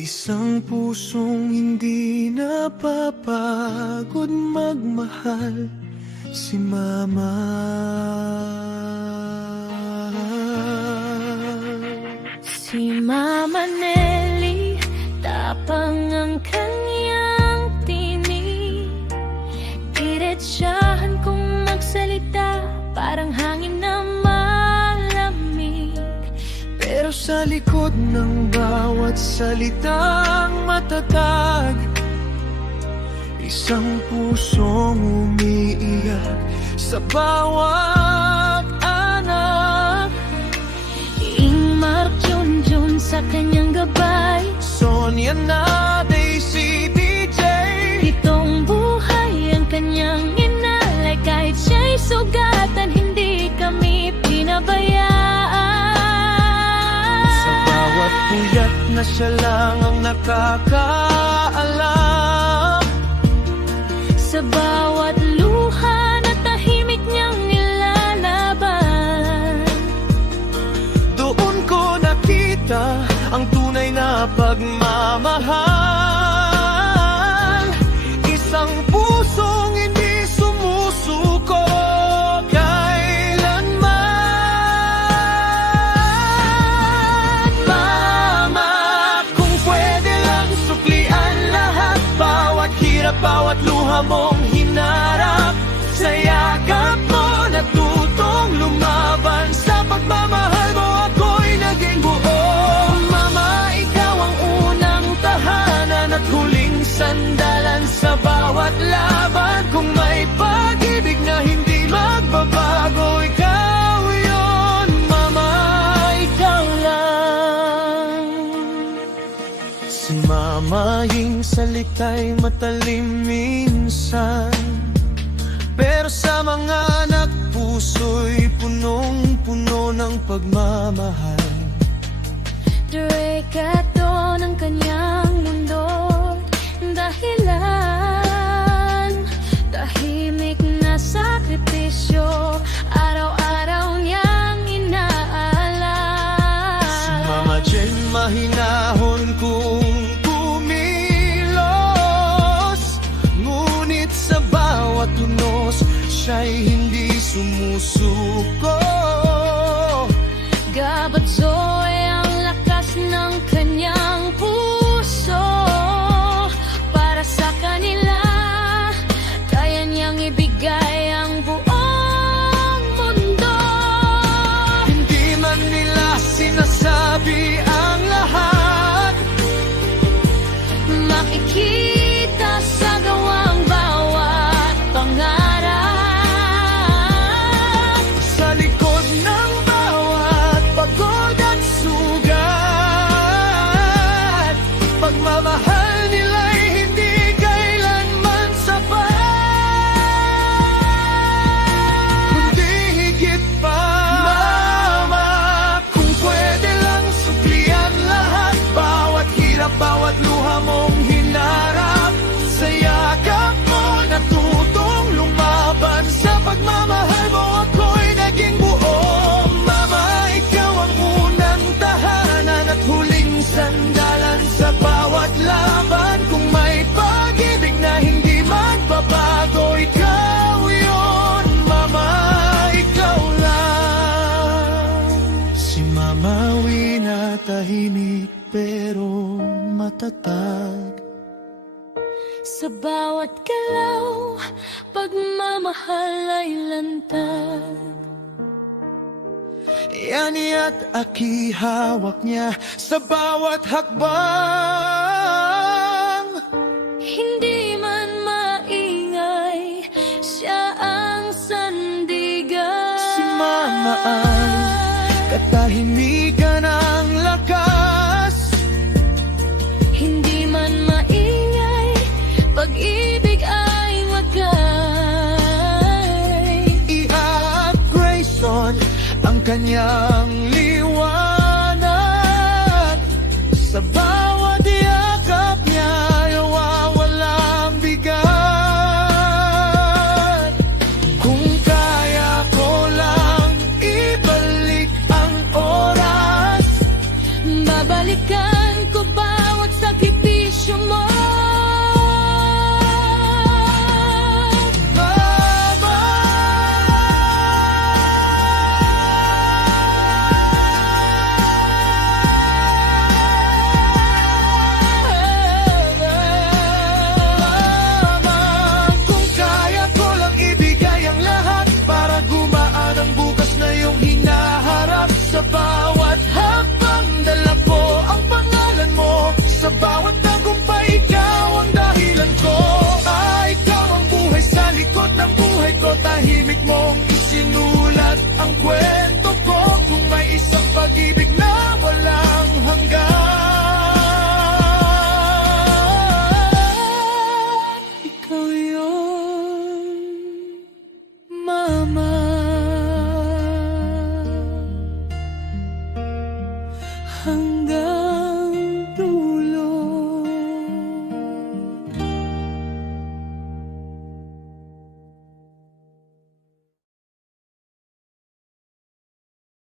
Isang pusong hindi napapagod magmahal, si Mama. Si Mama Nelly, tapang ang kanyang tinig. Diretsahan kung magsalita, parang hangin na malamig. Pero sa likod ng bawat salitang matatag, isang pusong umiiyak sa bawat anak. Ingmar Junjun sa kanyang gabay, Sonia na Daisy DJ, itong buhay ang kanyang inalay. Kahit siya'y sugatan, hindi kami pinabayaan. sa bawat puyat na siya lang ang nakakaalam. Sa bawat luha na tahimik niyang nilalaban, Doon ko nakita ang tunay na pagmamahal. Isang pusong hindi sumusuko kailanman. Mama, kung pwede lang suklian lahat, bawat hirap, bawat luha mong hinarap. Sa yakap mo natutong lumaban, sa pagmamahal mo ako'y naging buo. Mama, ikaw ang unang tahanan at huling sandalan sa bawat laban. Kung may pag-ibig na hindi magbabago, ikaw yun, Mama, ikaw lang. Si Mama, yung salita'y matalim minsan, pero sa mga anak, puso'y punong-puno ng pagmamahal. Direkato ng kanyang mundo, dahilan tahimik na sakripisyo, araw-araw niyang inaalay. Si Mama Jen, mahinahon kung kumilos, ngunit sa bawat tunos, siya'y hindi sumusuko. Gabat Zoe ang lakas ng kanyang puso, para sa kanila kaya niyang ibigay ang buong mundo. Hindi man nila sinasabi ang lahat, Makikita sa gawang bawat pangarap. sa likod ng bawat pagod at sugat. Pagmamahal nila'y hindi kailanman sapat, kundi higit pa. Mama, kung pwede lang suklian lahat, bawat hirap, bawat luha mong hinarap. Sa yakap mo natutong lumaban, sa pagmamahal mo ako'y naging buo. Mama, ikaw ang unang tahanan at huling sandalan sa bawat laban. Kung may pag-ibig na hindi magbabago, ikaw yun, Mama, ikaw lang. Si Mama Wina, tahimik pero matatag. Sa bawat galaw, pagmamahal ay lantad. Yani at aki hawak niya sa bawat hakbang. Hindi man maingay, siya ang sandigan. Si Mama ang katahimikan ang lakas. Hindi man maingay, pag-ibig ay wakay. Iyak Grayson ang kanyang liwanag. Sa bawat yakap niya wawalang bigat. Kung kaya ko lang ibalik ang oras, Babalikan ko bawat hanggang